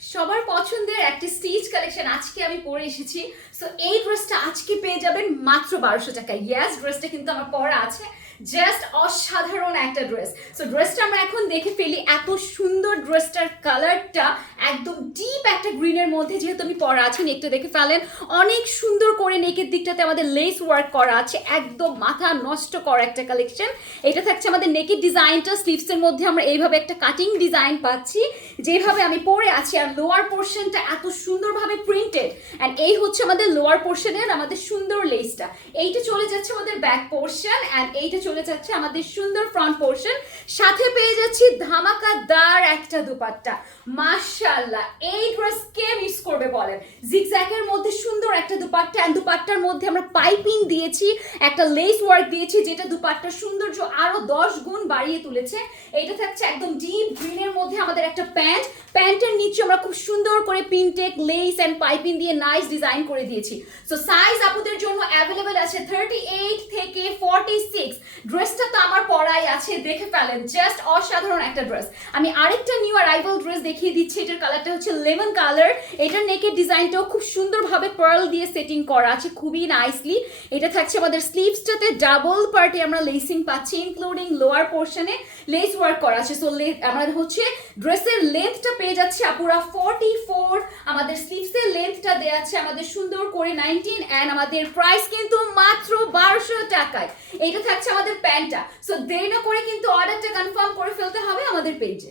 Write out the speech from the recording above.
সবার পছন্দের একটা স্টিচ কালেকশন আজকে আমি পরে এসেছি। সো এই ড্রেসটা আজকে পেয়ে যাবেন মাত্র 1200 টাকায়। ইয়েস, ড্রেসটা কিন্তু আমার পরা আছে, জাস্ট অসাধারণ একটা ড্রেস। সো ড্রেসটা আমরা এখন দেখে ফেলি। এত সুন্দর ড্রেসটার কালারটা একদম ডিপ একটা গ্রিনের মধ্যে, যেহেতু আমি পরা আছি নেকটা দেখে ফেলেন, অনেক সুন্দর করে নেকের দিকটাতে আমাদের লেস ওয়ার্ক করা আছে, একদম মাথা নষ্ট করা একটা কালেকশন। এটা থাকছে আমাদের নেকের ডিজাইনটা, স্লিভসের মধ্যে আমরা এইভাবে একটা কাটিং ডিজাইন পাচ্ছি যেভাবে আমি পরে আছি, আর লোয়ার পোর্শনটা এত সুন্দরভাবে প্রিন্টেড। অ্যান্ড এই হচ্ছে আমাদের লোয়ার পোর্শনের আমাদের সুন্দর লেসটা। এইটা চলে যাচ্ছে আমাদের ব্যাক পোর্শন, অ্যান্ড এইটা চলে যাচ্ছে আমাদের সুন্দর ফ্রন্ট পোর্শন। সাথে পেয়ে যাচ্ছি ধামাকাদার একটা দুপাট্টা। মাশাআল্লাহ, এই ড্রেস কে মিস করবে বলেন? জিগজ্যাগের মধ্যে সুন্দর একটা দুপাট্টা, অ্যান্ড দুপাট্টার মধ্যে আমরা পাইপিং দিয়েছি, একটা লেস ওয়ার্ক দিয়েছি, যেটা দুপাট্টার সৌন্দর্য আরো 10 গুণ বাড়িয়ে তুলেছে। এইটা থাকছে একদম ডিপ গ্রিনের মধ্যে আমাদের একটা প্যান্টের নিচে আমরা খুব সুন্দর করে পিনটেক লেস এন্ড পাইপিং দিয়ে নাইস ডিজাইন করে দিয়েছি। সো সাইজ আপুদের জন্য অ্যাভেলেবেল আছে 38 থেকে 46। ড্রেসটা তো আমার পরাই আছে, দেখে ফেলেন, জাস্ট অসাধারণ একটা ড্রেস। আমি আরেকটা নিউ অ্যারাইভাল ড্রেস দেখিয়ে দিচ্ছি। এটার কালারটা হচ্ছে লেমন কালার। এটার নেকের ডিজাইনটাও খুব সুন্দরভাবে পার্ল দিয়ে সেটিং করা আছে, খুবই নাইসলি। এটা থাকছে আমাদের স্লিভসটাতে ডাবল পার্টে আমরা লেসিং পাচ্ছি, ইনক্লুডিং লোয়ার পোর্শনে লেস ওয়ার্ক করা আছে। সো আমাদের হচ্ছে ড্রেসের লেন্থটা পেয়ে যাচ্ছে আপুরা 44। আমাদের স্লিভসের লেন্থটা দেয়া আছে আমাদের সুন্দর করে 19, এন্ড আমাদের প্রাইস কিন্তু মাত্র 1200 টাকায়। এটা থাকছে আমাদের প্যান্টটা। সো দেরি না করে কিন্তু অর্ডারটা কনফার্ম করে ফেলতে হবে আমাদের পেজে।